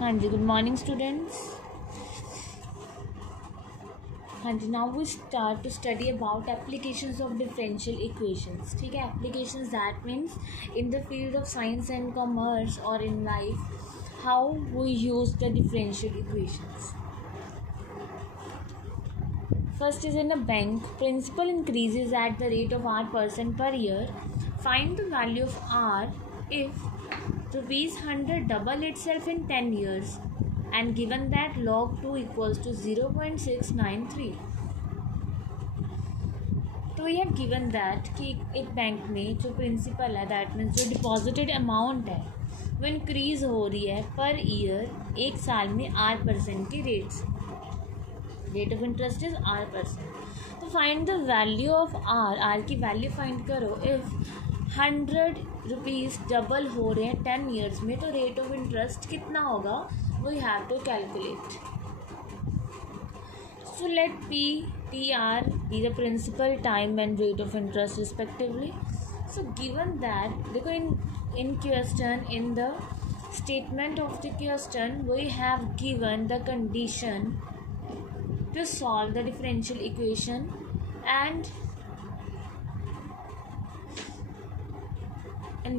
हाँ जी, good morning students. हाँ जी, now we start to study about applications of differential equations. ठीक है, applications that means in the field of science and commerce और in life how we use the differential equations. First is in a bank, principal increases at the rate of R% per year. Find the value of R if rupees 100 double itself in 10 years and given that log 2 equals to 0.693. तो we have given that कि एक bank में जो principal है that means जो deposited amount है वो increase हो रही है पर ईयर एक साल में R% की रेट से. Rate of interest is R%. तो find the value of R की वैल्यू फाइंड करो इफ 100 रुपीज़ डबल हो रहे हैं 10 ईयर्स में, तो रेट ऑफ इंटरेस्ट कितना होगा we have to calculate. So let p t r be the principal, time and rate of interest respectively. So given that देखो in question in the statement of the question we have given the condition to solve the differential equation and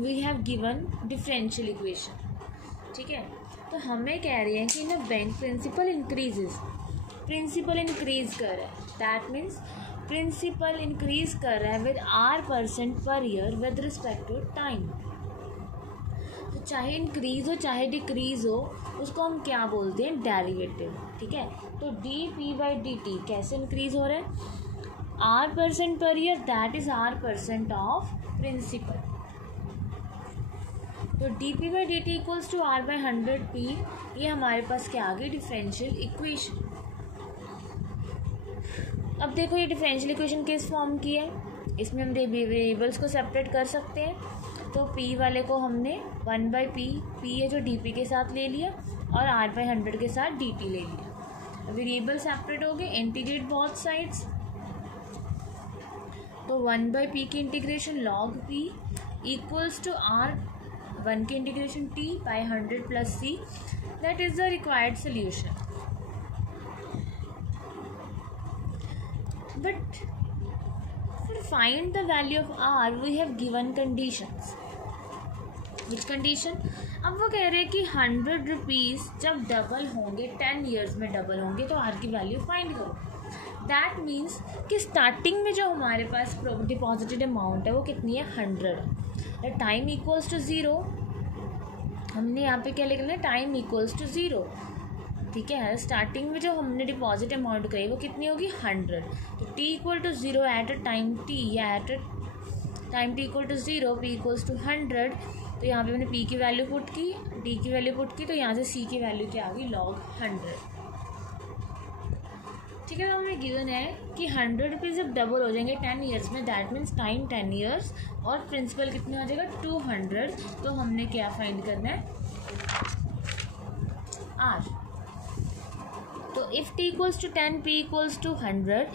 we have given differential equation. ठीक है, तो हमें कह रहे हैं कि ना bank principal increases, principal increase कर रहा है दैट मीन्स प्रिंसिपल इंक्रीज कर रहा है विद R% पर year with respect to time. तो चाहे इंक्रीज हो चाहे डिक्रीज हो उसको हम क्या बोलते हैं, डेरिवेटिव. ठीक है, तो dp/dt कैसे इंक्रीज हो रहा है R% पर year that is R% of principal. तो dp/dt इक्वल्स टू R/100p. ये हमारे पास क्या आ गई, डिफरेंशियल इक्वेशन. अब देखो ये डिफरेंशियल इक्वेशन किस फॉर्म की है, इसमें हम वेरिएबल्स को सेपरेट कर सकते हैं. तो p वाले को हमने 1/p, p है जो dp के साथ ले लिया और R/100 के साथ dt ले लिया. वेरिएबल सेपरेट हो गए, इंटीग्रेट बोथ साइड्स. तो 1/p की integration log p equals to R1 की integration t by 100 plus c. That is the required solution. But for find the value of r we have given conditions. Which condition? अब वो कह रहे हैं कि 100 rupees जब double होंगे 10 years में डबल होंगे तो r की वैल्यू फाइंड करो. दैट मीन्स कि स्टार्टिंग में जो हमारे पास डिपॉजिटेड अमाउंट है वो कितनी है, 100. Time equals to 0. हमने यहाँ पे क्या लिखना है, टाइम इक्वल्स टू 0. ठीक है, स्टार्टिंग में जो हमने डिपॉजिट अमाउंट करी वो कितनी होगी, 100. तो t equal to 0 at a time t या at a time t equal to 0, p equals to 100. तो यहाँ पे मैंने p की वैल्यू पुट की, d की वैल्यू पुट की, तो यहाँ से c की वैल्यू क्या आ गई, log 100. ठीक है, तो हमें गिवन है कि 100 रुपीज़ जब डबल हो जाएंगे 10 ईयर्स में दैट मीन्स टाइम 10 ईयर्स और प्रिंसिपल कितने हो जाएगा 200. तो हमने क्या फाइंड करना है, r. तो if t equals to 10, p equals to 100,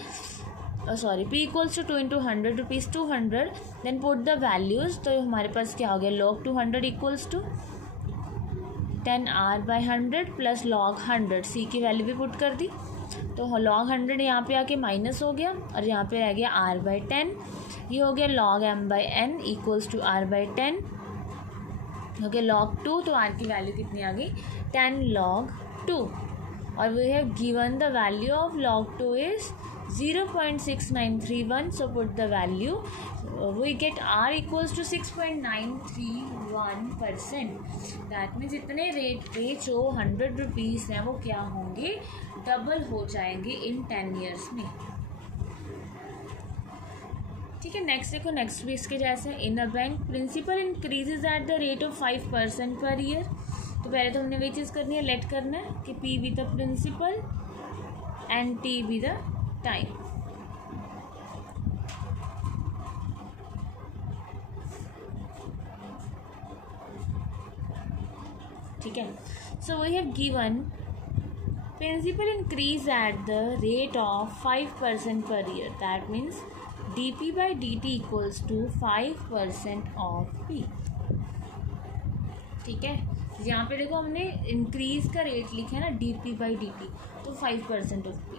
p equals to 2 into 100 rupees 200, then put the values. तो हमारे पास क्या हो गया, log 200 equals to 10R/100 plus log 100, c की वैल्यू भी पुट कर दी. तो log 100 यहाँ पे आके माइनस हो गया और यहाँ पे रह गया R/10. ये हो गया log m/n equals to R/10. हो गया log 2. तो r की वैल्यू कितनी आ गई, 10 log 2. और we have given the value of log 2 is 0.6931. so put the value, we get r equals to 6.931%. that means इतने रेट पे जो 100 रुपीज़ हैं वो क्या होंगे, डबल हो जाएंगे इन 10 ईयर्स में. ठीक है, नेक्स्ट देखो, नेक्स्ट भी इसके जैसे. In a bank principal increases at the rate of 5% per year. तो पहले तो हमने वही चीज़ करनी है, लेट करना है कि p be the principal and t be the time. ठीक है, so we have given principal increase at the rate of 5% per year. That means dp/dt equals to 5% of p. ठीक है, यहाँ पे देखो हमने इंक्रीज का रेट लिखा है ना, dp/dt, तो 5% ऑफ p।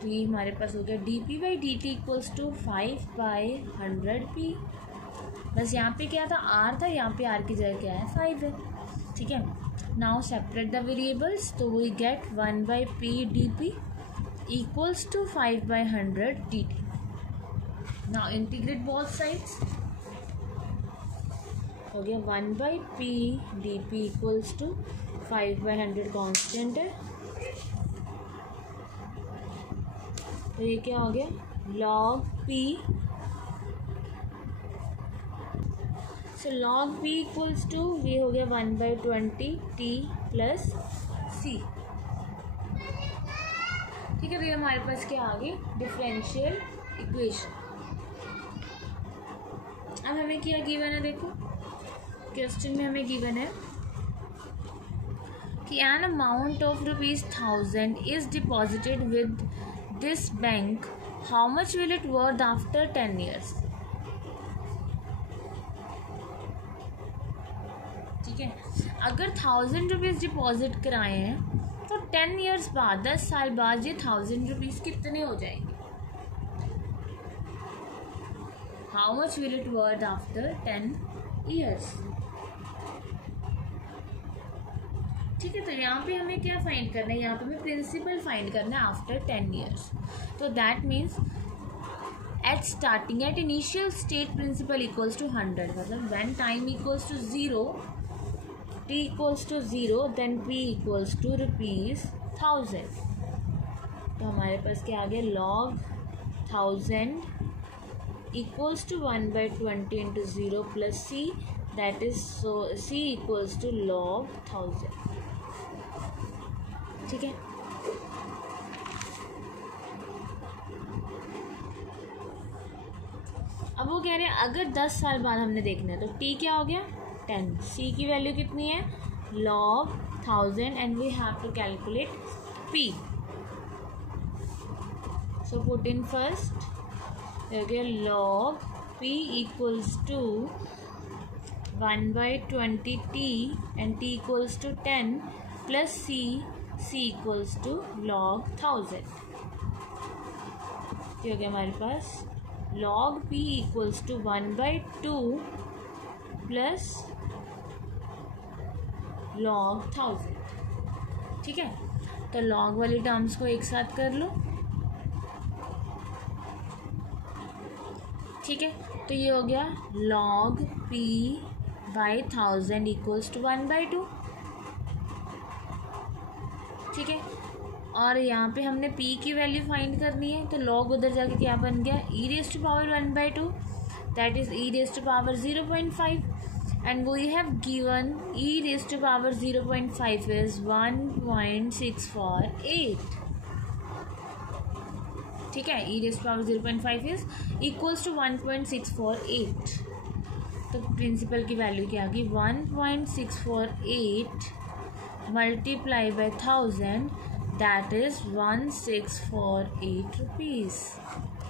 तो ये हमारे पास हो गया dp/dt इक्वल्स टू 5/100p। बस यहाँ पे क्या था, r था, यहाँ पे r की जगह क्या है, 5 है। ठीक है, नाउ सेपरेट द वेरिएबल्स, तो we get 1/p dp equals to 5/100 dt। Now integrate both sides, हो गया 1/p dp equals to 5/100 constant है, तो ये क्या हो गया, log p, so log p equals to, ये हो गया 1/20 t प्लस c। ठीक है, तो ये हमारे पास क्या आ गई, डिफरेंशियल इक्वेशन। अब हमें क्या गिवन है, देखो क्वेश्चन में हमें गिवन है कि an amount of ₹1000 is deposited with this bank, how much will it worth after 10 years। ठीक है, अगर 1000 रुपीज़ डिपॉजिट कराए हैं तो 10 years बाद, 10 साल बाद ये 1000 रुपीज़ कितने हो जाएंगे, how much will it worth after 10 years। ठीक है, तो यहाँ पे हमें क्या फाइंड करना है, यहाँ पे हमें प्रिंसिपल फाइंड करना है आफ्टर 10 years। तो that means at starting, at initial state principal equals to 100, मतलब when time equals to 0, t equals to 0, then p equals to ₹1000। तो हमारे पास क्या आ गया, log 1000 equals to 1/20 into 0 plus c, that is, so c equals to log 1000। ठीक है, अब वो कह रहे हैं अगर 10 साल बाद हमने देखना है, तो t क्या हो गया, 10, c की वैल्यू कितनी है, log 1000, and we have to calculate p। So put in first, हो गया log p equals to 1/20t and t equals to 10 plus c equals to log 1000। ये हो गया हमारे पास log p equals to 1/2 plus log 1000। ठीक है, तो log वाली टर्म्स को एक साथ कर लो। ठीक है, तो ये हो गया log p/1000 इक्वल्स टू 1/2। ठीक है, और यहाँ पे हमने p की वैल्यू फाइंड करनी है, तो log उधर जाके क्या बन गया, e⁻1/2, that is e⁻0.5, and we have given e⁻0.5 is 1.648। ठीक है, e⁻0.5 इज इक्वल्स टू 1.648। तो प्रिंसिपल की वैल्यू क्या आ गई, 1.648 multiply by 1000, that is 1648 rupees.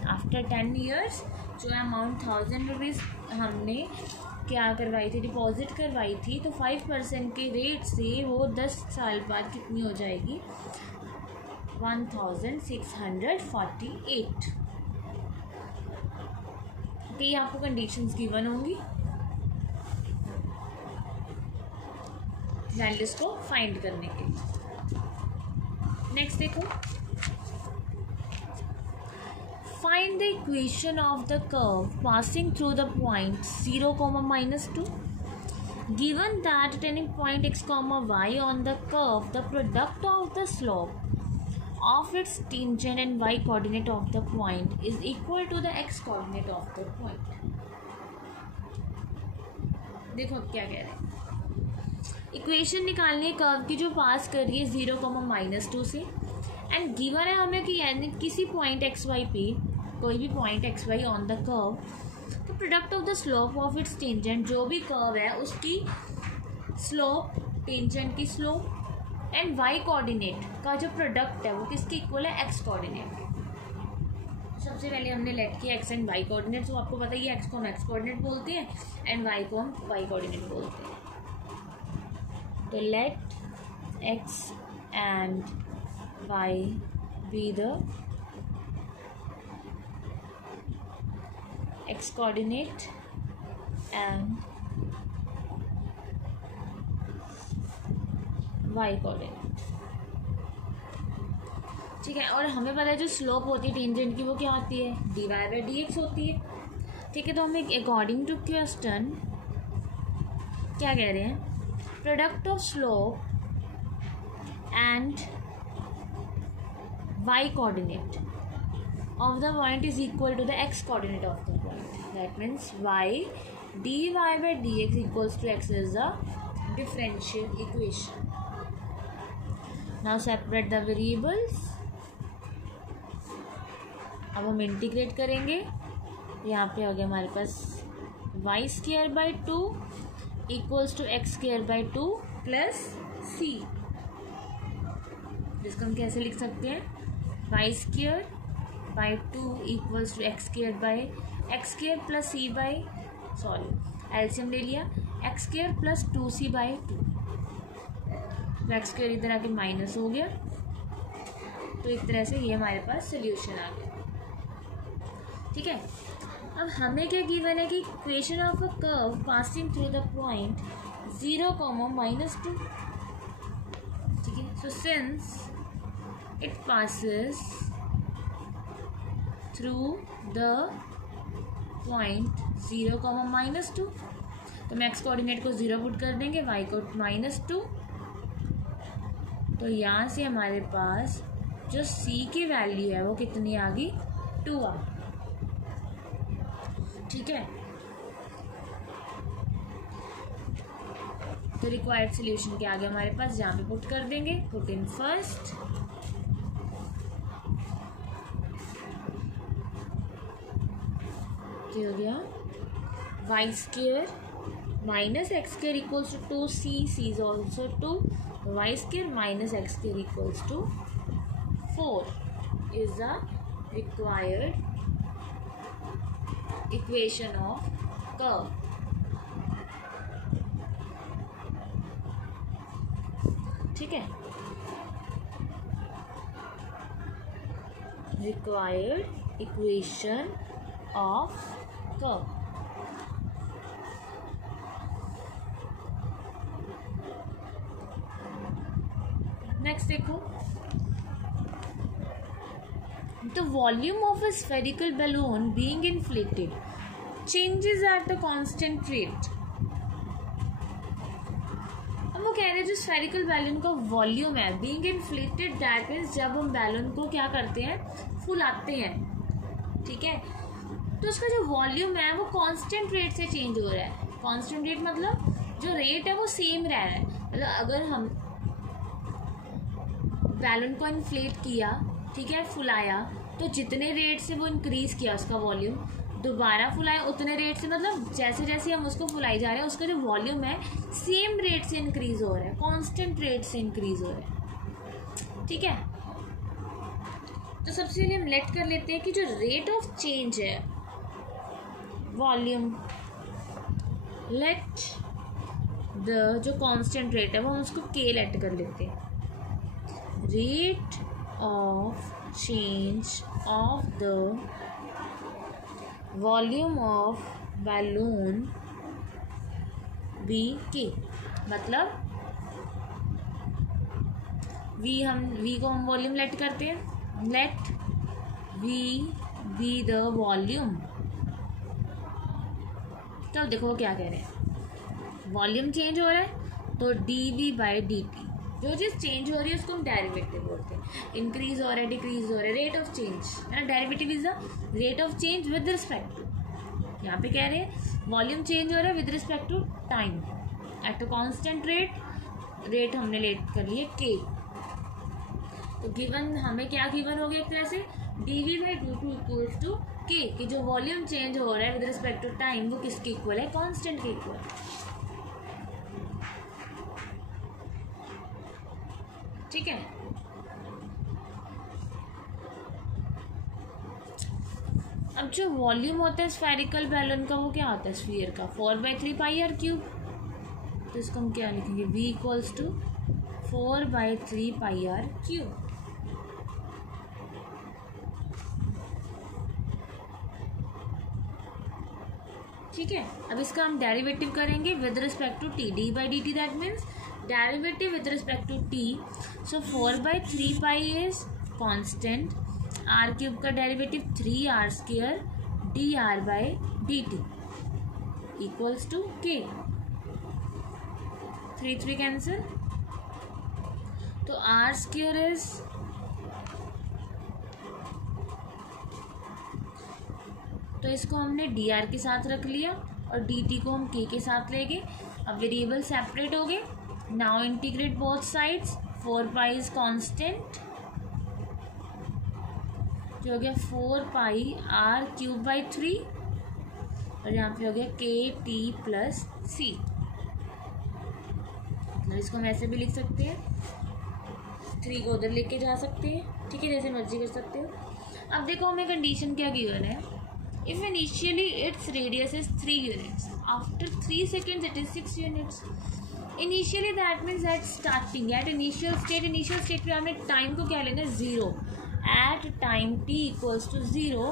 After 10 years जो अमाउंट 1000 रुपीज़ हमने क्या करवाई थी, डिपॉजिट करवाई थी, तो 5% के रेट से वो 10 साल बाद कितनी हो जाएगी, 1648। तो ये आपको कंडीशंस गिवन होंगी वैल्यूज को फाइंड करने के लिए। नेक्स्ट देखो, find the equation of the curve passing through the point 0, -2। Given that at any point x, y on the curve, the product of the slope of its tangent and y coordinate of the point is equal to the x coordinate of the point। देखो क्या कह रहे हैं, equation निकालनी है curve की जो पास कर रही है 0, -2 से, एंड गिवन है हमें कि यानी किसी पॉइंट एक्स वाई पे, कोई भी point x y on the curve, तो product of the slope of its tangent, जो भी कर्व है उसकी स्लोप, टेंजेंट की स्लोप, एंड वाई कोऑर्डिनेट का जो प्रोडक्ट है वो किसके इक्वल है, एक्स कोऑर्डिनेट। सबसे पहले हमने लेट किया एक्स एंड वाई कोऑर्डिनेट, तो आपको पता ही है एक्स को हम एक्स कोऑर्डिनेट बोलते हैं एंड वाई को हम वाई कोऑर्डिनेट बोलते हैं। तो let x and y be the x coordinate and y coordinate. ठीक है, और हमें पता है जो स्लोप होती है टेंजेंट की वो क्या होती है, d y by d x होती है। ठीक है, तो हमें अकॉर्डिंग टू क्वेश्चन क्या कह रहे हैं, product of slope and y coordinate of the point is equal to the x coordinate of the point. That means y dy by dx equals to x is the differential equation. Now separate the variables. अब हम integrate करेंगे, यहाँ पे हो गया हमारे पास y square by 2 equals to x square by 2 plus c, जिसको हम कैसे लिख सकते हैं, y square by 2 equals to x square plus c by, sorry LCM ले लिया, x square plus 2c by 2, तो एक्स स्क्वायर इधर आके माइनस हो गया। तो एक तरह से ये हमारे पास सोल्यूशन आ गया। ठीक है, अब हमें क्या गिवन है कि equation of a curve passing through the point 0, -2। ठीक है, so since it passes through the point 0, -2, तो हम एक्स कोऑर्डिनेट को 0 पुट कर देंगे, वाई को -2। तो यहाँ से हमारे पास जो c की वैल्यू है वो कितनी आ गई, 2 आ। ठीक है, तो रिक्वायर्ड सोल्यूशन के आगे हमारे पास जहाँ पे पुट कर देंगे, पुट इन फर्स्ट, हो गया y square minus x square equals to 2c, c is also 2, y square minus x square equals to 4 is the required equation of curve. ठीक है, required equation of curve. Next देखो, the volume of a spherical balloon being inflated changes at a constant rate. अब वो कह रहे हैं जो spherical balloon का वॉल्यूम है बीइंग इन्फ्लेटेड, दैट मीन्स जब हम बैलून को क्या करते हैं, फुलाते हैं। ठीक है, तो उसका जो वॉल्यूम है वो कांस्टेंट रेट से चेंज हो रहा है। कांस्टेंट रेट मतलब जो रेट है वो सेम रह रहा है। मतलब अगर हम बैलून को इन्फ्लेट किया, ठीक है, फुलाया, तो जितने रेट से वो इंक्रीज किया उसका वॉल्यूम, दोबारा फुलाया उतने रेट से, मतलब जैसे जैसे हम उसको फुलाई जा रहे हैं उसका जो वॉल्यूम है सेम रेट से इंक्रीज हो रहा है, कांस्टेंट रेट से इंक्रीज हो रहा है। ठीक है, तो सबसे पहले हम लेट कर लेते हैं कि जो रेट ऑफ चेंज है वॉल्यूम, लेट द जो कांस्टेंट रेट है वो हम उसको के लेट कर लेते हैं, rate of change of the volume of balloon be k, मतलब वी को हम वॉल्यूम लेट करते हैं, let v be the volume. तब देखो वो क्या कह रहे हैं, वॉल्यूम चेंज हो रहा है तो d v by d t, जो चीज़ चेंज हो रही है उसको हम डेरिवेटिव बोलते हैं। इंक्रीज हो रहा है, डिक्रीज हो रहा है, रेट ऑफ चेंज है ना, derivative is the rate of change with respect to, यहाँ पे कह रहे हैं वॉल्यूम चेंज हो रहा है with respect to time at a constant rate, rate हमने लेट कर लिए के। तो गिवन हमें क्या गिवन हो गया एक तरह से, d v by d t equals to k, कि जो वॉल्यूम चेंज हो रहा है विद रिस्पेक्ट टू टाइम वो किसके इक्वल है, कांस्टेंट के इक्वल। ठीक है, अब जो वॉल्यूम होता है स्फेरिकल बैलून का वो क्या होता है स्फीयर का 4/3πr³। तो इसको हम क्या लिखेंगे v इक्वल्स टू 4/3πr³। ठीक है, अब इसका हम डेरिवेटिव करेंगे with respect to t. d/dt that means derivative with respect to t. So 4/3π is constant, r³ का derivative 3r² dr/dt equals to k। 3 cancel, तो r² इज तो इसको हमने dr के साथ रख लिया और dt को हम k के साथ लेंगे। अब वेरिएबल सेपरेट हो गए। Now integrate both sides. 4π is constant, जो हो गया 4πr³/3 और यहाँ पे हो गया kt+c। मतलब इसको हम ऐसे भी लिख सकते हैं, 3 को उधर लेके जा सकते हैं। ठीक है, जैसे मर्जी कर सकते हो। अब देखो हमें कंडीशन क्या गिवन है। If initially its radius is 3 units, after 3 seconds it is 6 units. Initially that means at starting, at initial state पे हमने टाइम को क्या लेना है 0. At time t equals to 0,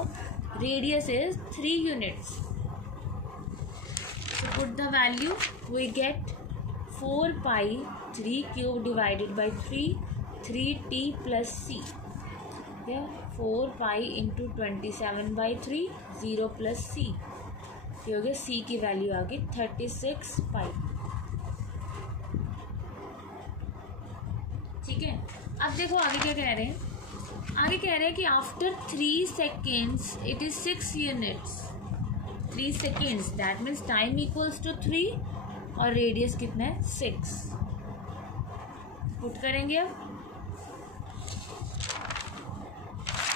radius is 3 units. So put the value, we get 4π3³ divided by 3t+c. Yeah, 4π into 27/3 0 plus c। ये हो गया c की वैल्यू आ गई 36π। ठीक है, अब देखो आगे क्या कह रहे हैं। आगे कह रहे हैं कि after 3 seconds it is 6 units. 3 seconds that means time equals to 3 और रेडियस कितना है 6। पुट करेंगे। अब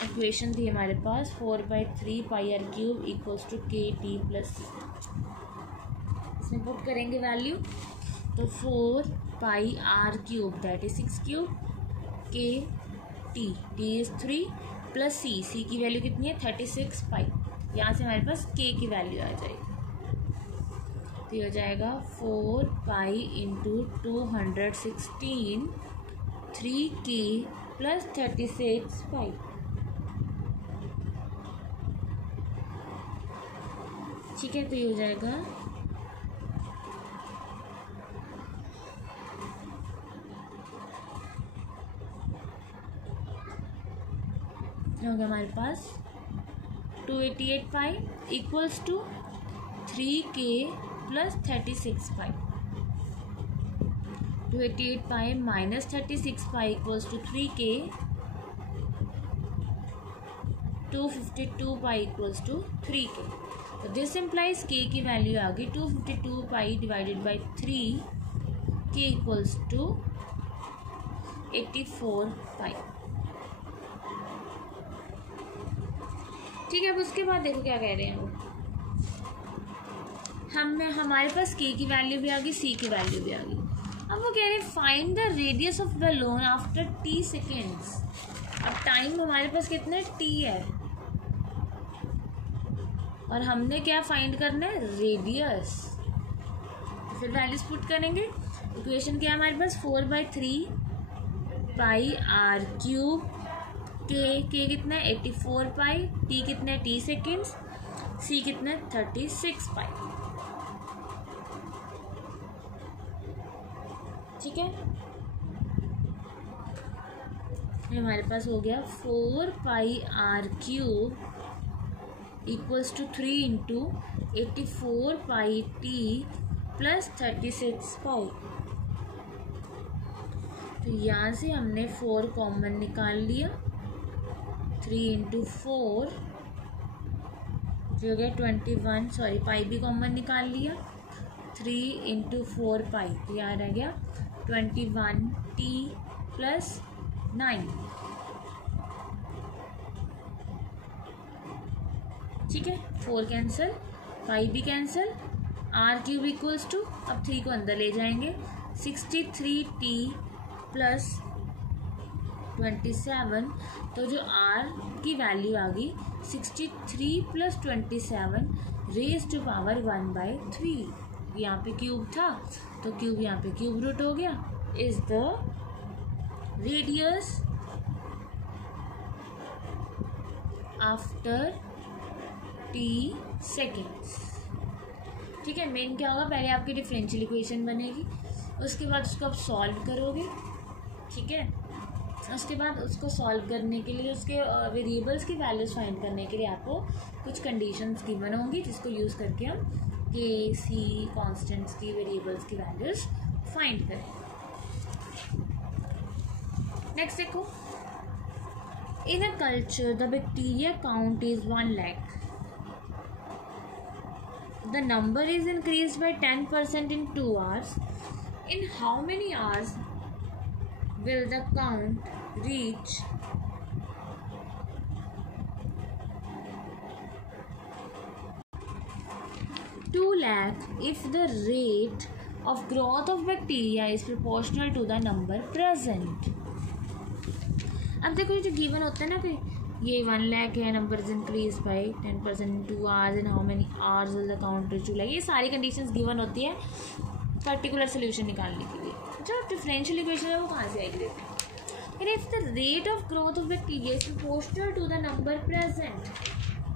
इक्वेशन थी हमारे पास 4/3πr³ इक्वल्स टू kt+c। इसमें पुट करेंगे वैल्यू, तो 4πr³ that is 6³ kt, t is 3 plus c की वैल्यू कितनी है 36π। यहाँ से हमारे पास k की वैल्यू आ जाएगी, तो ये हो जाएगा 4π इंटू 216 3k प्लस 36π। ठीक है, तो ये हो जाएगा होगा हमारे पास 288π equals to 3k plus 36π। 288π minus 36π equals to 3k। 252π equals to 3k। तो दिस इम्प्लाइज k की वैल्यू आ गई 252π divided by 3, k equals to 84π। ठीक है, अब उसके बाद देखो क्या कह रहे हैं वो। हमारे पास k की वैल्यू भी आ गई, c की वैल्यू भी आ गई। अब वो कह रहे हैं find the radius of balloon after t seconds. अब टाइम हमारे पास कितना है t है और हमने क्या फाइंड करना है रेडियस। फिर वैल्यूज पुट करेंगे। इक्वेशन क्या है हमारे पास 4/3πr³। के कितना है 84π, t कितना है t सेकेंड्स, c कितना है 36π। ठीक है, हमारे पास हो गया 4πr³ equals to 3 into 84πt plus 36π। तो यहाँ से हमने 4 कॉमन निकाल लिया, 3 इंटू 4 जो हो गया 21, सॉरी पाई भी कॉमन निकाल लिया, 3 इंटू 4π, तो यहाँ रह गया 21t प्लस 9। ठीक है, 4 कैंसिल, 5 भी कैंसिल, r³ इक्वल्स टू, अब 3 को अंदर ले जाएंगे, 63t प्लस 27, तो जो r की वैल्यू आ गई 63 + 27 रेज़ टू पावर 1/3। यहाँ पे क्यूब था तो क्यूब यहाँ पे क्यूब रूट हो गया। Is the radius after t seconds. ठीक है, मेन क्या होगा, पहले आपकी डिफरेंशियल इक्वेशन बनेगी, उसके बाद उसको आप सॉल्व करोगे। ठीक है, उसके बाद उसको सॉल्व करने के लिए उसके वेरिएबल्स की वैल्यूज़ फाइंड करने के लिए आपको कुछ कंडीशंस गिवन होंगी, जिसको यूज़ करके हम के सी कॉन्स्टेंट्स की वेरिएबल्स की वैल्यूज़ फाइंड करें। नेक्स्ट देखो, in a culture the bacteria count is 1 lakh. The number is increased by 10% in 2 hours. In how many hours will the count reach 2 lakh if the rate of growth of bacteria is proportional to the number present? अब देखो ये जो given होता है ना कि ये 1 lakh है, number is increase by 10% in 2 hours, in how many hours will the count reach 2 lakh, ये सारी कंडीशंस गिवन होती है पर्टिकुलर सोल्यूशन निकालने के लिए। जो डिफरेंशियल इक्वेशन है वो कहाँ से आएगी देखो, if the rate of growth of bacteria is proportional to the number present,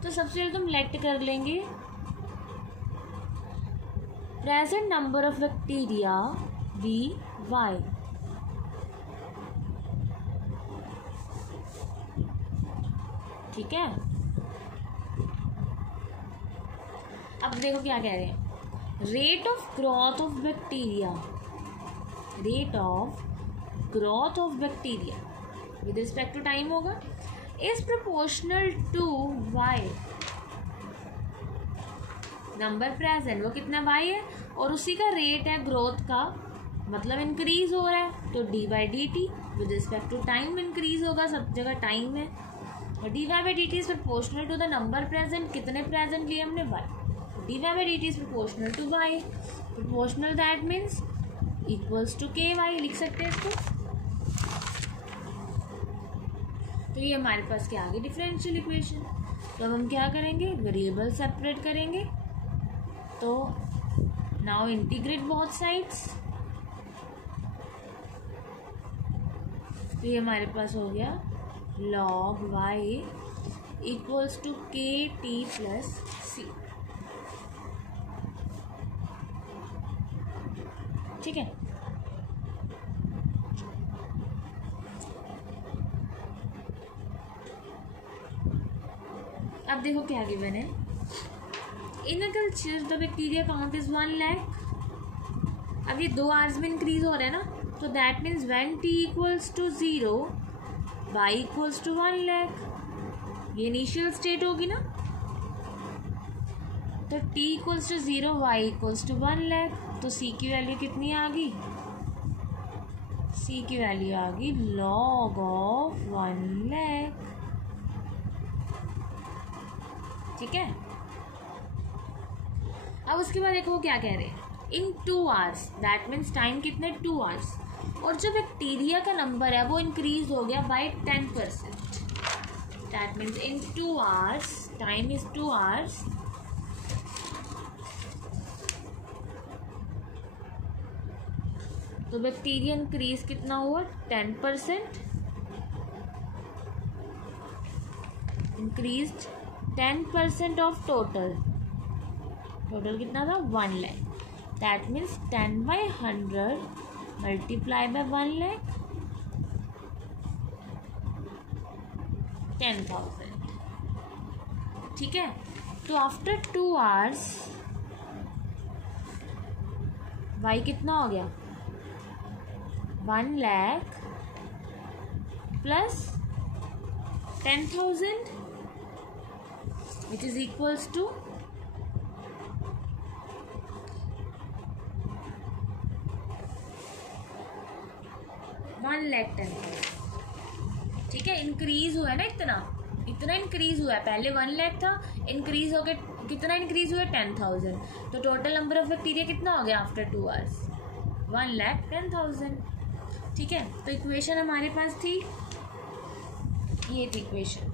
तो सबसे पहले तुम लेट कर लेंगे present number of bacteria be y. ठीक है, अब देखो क्या कह रहे हैं, rate of growth of bacteria, rate of growth of bacteria with respect to time होगा, is proportional to y, number present वो कितना वाई है और उसी का रेट है ग्रोथ का, मतलब इंक्रीज हो रहा है, तो d by d t with respect to time increase होगा, सब जगह टाइम है, d y by d t is proportional to the number present, कितने प्रेजेंट लिए हमने y, d y by d t is proportional to y, proportional that means equals to k y, लिख सकते हैं इसको। तो ये हमारे पास क्या आ गई डिफरेंशियल इक्वेशन। तो अब हम क्या करेंगे, वेरिएबल सेपरेट करेंगे, तो नाउ इंटीग्रेट बोथ साइड्स, तो ये हमारे पास हो गया log y इक्वल्स टू के टी प्लस सी। ठीक है, अब देखो क्या गिवन है, in a culture the bacteria count is 1 lakh। अब ये 2 आवर्स में इंक्रीज हो रहा है ना, तो that means when t equals to 0 y equals to 1 lakh, ये इनिशियल स्टेट होगी ना, तो t equals to 0 y equals to 1 lakh, तो c की वैल्यू कितनी आ गई, c की वैल्यू आ गई log ऑफ 1 lakh। ठीक है, अब उसके बाद देखो क्या कह रहे हैं, इन 2 hours, दैट मीन्स टाइम कितने 2 hours, और जो बैक्टीरिया का नंबर है वो इंक्रीज हो गया by 10%, that means in 2 hours, time is 2 hours, तो बैक्टीरिया इंक्रीज कितना हुआ 10%, इंक्रीज 10% ऑफ टोटल, टोटल कितना था 1 lakh, that means 10/100 multiply by 1 lakh 10,000। ठीक है, तो आफ्टर 2 hours y कितना हो गया 1 lakh plus 10,000 which is equals to 1,10,000। ठीक है, इंक्रीज हुआ है ना, इतना इंक्रीज हुआ है, पहले 1 lakh था, इंक्रीज हो गया, कितना इंक्रीज हुआ 10,000, तो टोटल नंबर ऑफ बैक्टीरिया कितना हो गया आफ्टर 2 hours 1,10,000। ठीक है, तो इक्वेशन हमारे पास थी ये थी equation,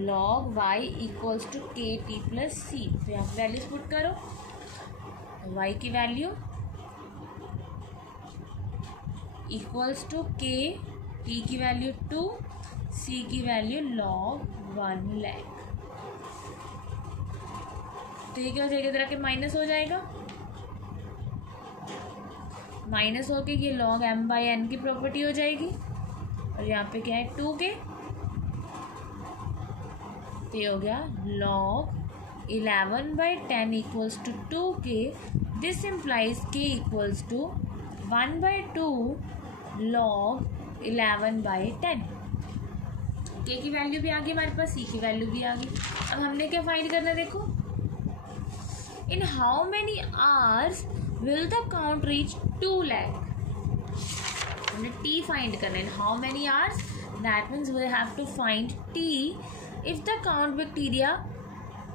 log y equals to के टी प्लस सी। तो यहाँ वैल्यूज पुट करो, y की वैल्यू इक्वल्स टू के, टी की वैल्यू 2, सी की वैल्यू log 1 lakh। तो ये क्या हो जाएगा, तरह के माइनस हो जाएगा, माइनस होके ये log m/n की प्रॉपर्टी हो जाएगी, और यहाँ पे क्या है 2 के, तो ये हो गया log 11/10 equals to 2k। This implies k equals to 1/2 log 11/10। k की वैल्यू भी आ गई हमारे पास, c की वैल्यू भी आ गई। अब हमने क्या फाइंड करना है, देखो in how many hours will the count reach 2 lakh। हमने t फाइंड करना है, in how many hours, that means we have to find t if the count bacteria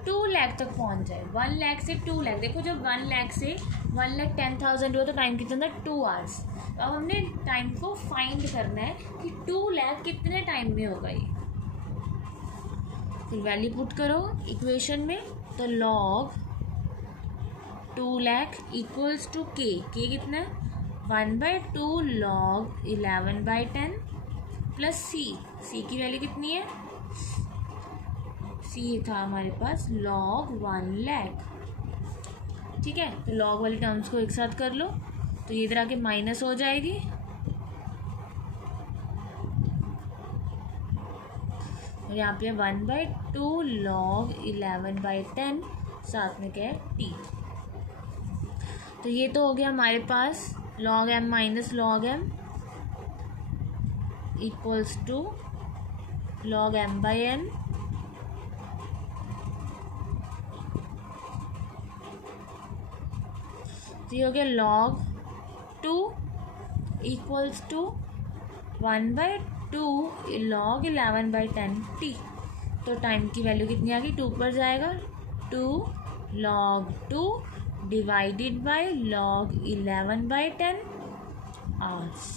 2 lakh तक पहुंच जाए। 1 lakh से 2 lakh, देखो जब 1 lakh से 1,10,000 हुआ तो टाइम कितना था, 2 hours। तो अब हमने टाइम को फाइंड करना है कि 2 lakh कितने टाइम में होगा ये। फिर वैल्यू पुट करो इक्वेशन में, तो log 2 lakh equals to k कितना है 1/2 log 11/10 प्लस c की वैल्यू कितनी है, c था हमारे पास log 1 lakh। ठीक है, तो log वाली टर्म्स को एक साथ कर लो, तो ये तरह के माइनस हो जाएगी, और यहाँ पे 1/2 log 11/10, साथ में क्या है t। तो ये तो हो गया हमारे पास log m minus log m equals to log m/n। तो ये हो गया log 2 equals to 1/2 log 11/10 t। तो टाइम की वैल्यू कितनी आ गई, 2 पर जाएगा, 2 log 2 divided by log 11/10 hours.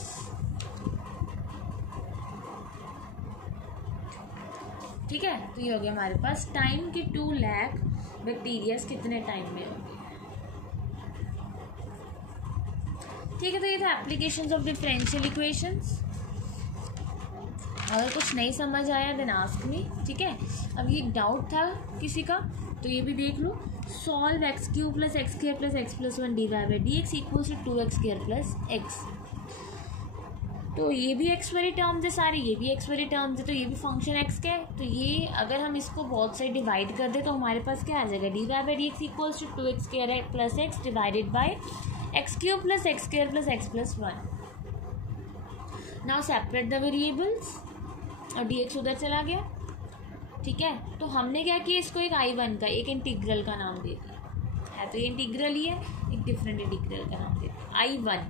ठीक है, तो ये हो गया हमारे पास टाइम के 2 lakh बैक्टीरियाज कितने टाइम में होंगे। ठीक है, तो ये था एप्लीकेशंस ऑफ डिफरेंशियल इक्वेशंस। अगर कुछ नहीं समझ आया देन आस्क मी। ठीक है, अब ये डाउट था किसी का तो ये भी देख लो, solve x³ + x² + x + 1 dy/dx equals to 2x² + x। तो ये भी x वाली टर्म्स है सारी, ये भी x वाली टर्म्स है, तो ये भी फंक्शन x का है। तो ये अगर हम इसको बहुत साइड डिवाइड कर दे तो हमारे पास क्या आ जाएगा, dy/dx equals to 2x² + x divided by x³ + x² + x + 1। Now separate the variables, और dx उधर चला गया। ठीक है, तो हमने क्या किया, इसको एक I1 का एक इंटीग्रल का नाम दे दिया है, तो ये इंटीग्रल ही है, एक डिफरेंट इंटीग्रल का नाम दे दिया I1।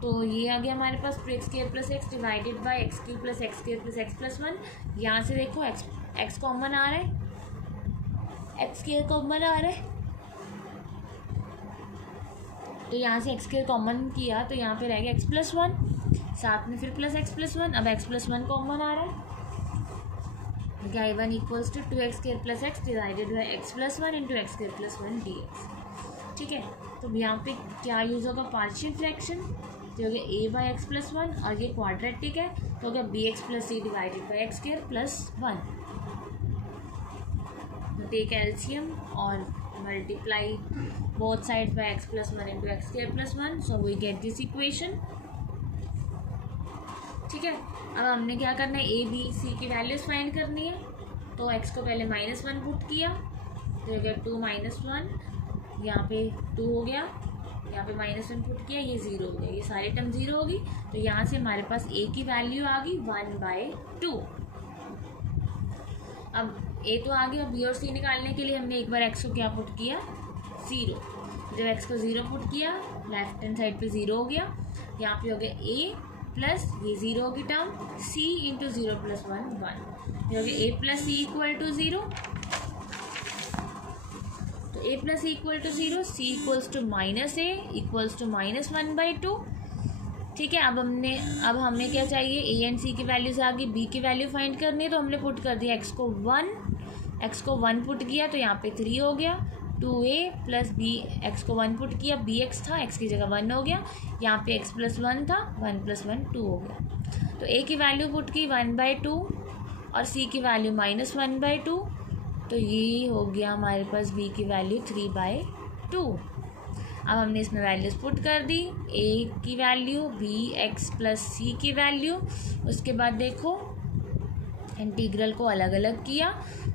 तो ये आ गया हमारे पास 2x² + x divided by x³ + x² + x + 1। यहाँ से देखो x कॉमन आ रहा है, x² कॉमन आ रहा है, तो यहाँ से x² कॉमन किया तो यहाँ पे रह गया x + 1, साथ में फिर प्लस x + 1। अब x + 1 कॉमन आ रहा है, I1 equals to 2x² + x divided by x + 1 into x² + 1 dx। ठीक है, तो यहाँ पे क्या यूज़ होगा, पार्शियल फ्रैक्शन, तो हो गया a/x + 1, और ये क्वाड्रेटिक है तो हो गया bx + c divided by x² + 1। Take LCM और multiply both side by x + 1 into x² + 1, so we get this equation. ठीक है, अब हमने क्या करना है, ए बी सी की वैल्यूज फाइंड करनी है। तो x को पहले -1 पुट किया, तो हो गया 2 - 1, यहाँ पे 2 हो गया, यहाँ पे -1 पुट किया, ये 0 हो गया, ये सारे टर्म 0 होगी। तो यहाँ से हमारे पास a की वैल्यू आ गई 1/2। अब a तो आ गया, b और c निकालने के लिए हमने एक बार x को क्या पुट किया, 0। जब x को 0 पुट किया, लेफ्ट हैंड साइड पे 0 हो गया, यहाँ पे हो गया a प्लस ये 0 होगी टर्म, c इंटू 0 + 1 1, ये हो गया a + c = 0। तो a + c = 0, c equals to -a equals to -1/2, ठीक है। अब हमें क्या चाहिए, ए एंड सी की वैल्यूज आ गई, बी की वैल्यू फाइंड करनी है, तो हमने पुट कर दिया एक्स को 1 पुट किया तो यहाँ पे 3 हो गया, 2a प्लस बी, एक्स को 1 पुट किया, बी एक्स था, एक्स की जगह 1 हो गया, यहाँ पे x प्लस 1 था, 1 प्लस 1 2 हो गया। तो a की वैल्यू पुट की 1/2 और c की वैल्यू -1/2, तो ये हो गया हमारे पास b की वैल्यू 3/2। अब हमने इसमें वैल्यूज पुट कर दी, a की value, b x plus c की वैल्यू, उसके बाद देखो इंटीग्रल को अलग अलग किया,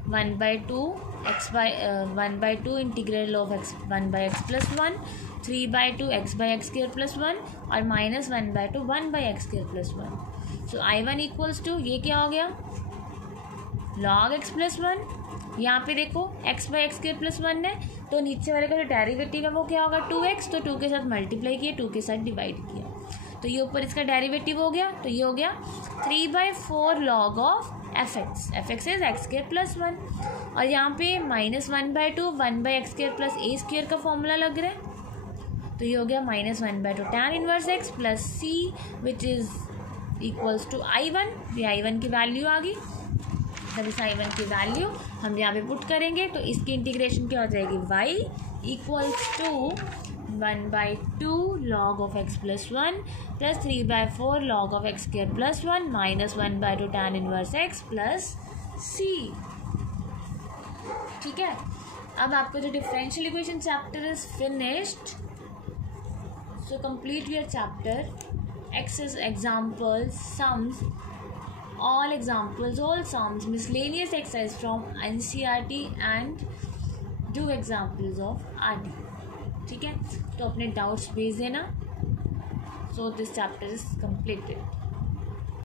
1/2 integral of x 1/x plus 1, 3/2 x/x² plus 1 और -1/2 1/x² plus 1। So I1 equals to, ये क्या हो गया, log x प्लस 1, यहाँ पे देखो x/x² प्लस 1 है, तो नीचे वाले का जो डेरिवेटिव है वो क्या होगा 2x, तो 2 के साथ मल्टीप्लाई किया, 2 के साथ डिवाइड किया, तो ये ऊपर इसका डेरिवेटिव हो गया, तो ये हो गया 3/4 log of f(x) is x² plus 1, और यहाँ पे -1/2 1/x² प्लस a² का फॉर्मूला लग रहा है, तो ये हो गया -1/2 tan inverse x plus c which is equals to I1, ये I1 की वैल्यू आ गई। तब इस I1 की वैल्यू हम यहाँ पे पुट करेंगे, तो इसकी इंटीग्रेशन क्या हो जाएगी, y equals to 1/2 log of x plus 1 plus 3/4 log of x² plus 1 -1/2 tan inverse x plus c। ठीक है, अब आपका जो differential equation chapter is finished, so complete your chapter, access examples, sums, all examples, all sums, miscellaneous exercise from NCERT and do examples of RD। ठीक है, तो अपने doubts भेज देना। So this chapter is completed.